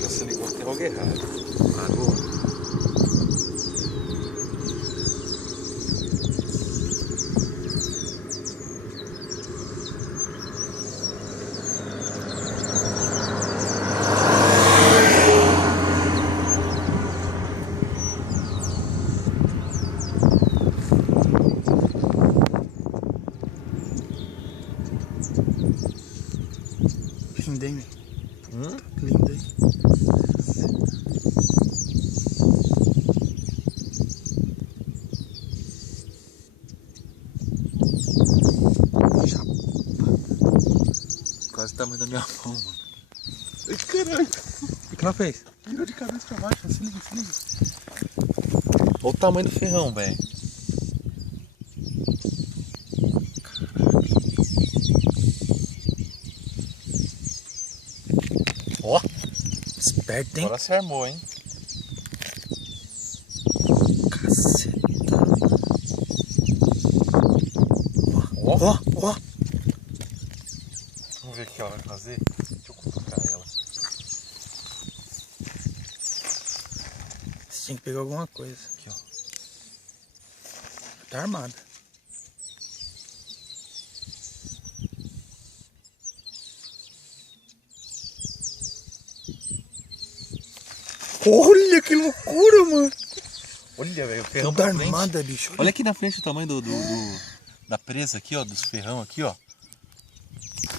Já se ligou que tem algo errado. Parou. Lindo, hein? Hum? Lindo, hein? Quase o tamanho da minha mão, mano. Ai, caralho. O que ela fez? Virou de cabeça pra baixo, se liga, se liga. Olha o tamanho do ferrão, velho. Ó, Esperto, hein? agora se armou, hein? Caceta. Ó, Ó, ó. vamos ver o que ela vai fazer. Deixa eu cutucar ela. Você tinha que pegar alguma coisa. Aqui, ó. Tá armada. Olha que loucura, mano. Olha, velho, o ferrão Toda pra frente. armada, bicho. Olha aqui na frente o tamanho da presa aqui, ó, dos ferrão aqui, ó.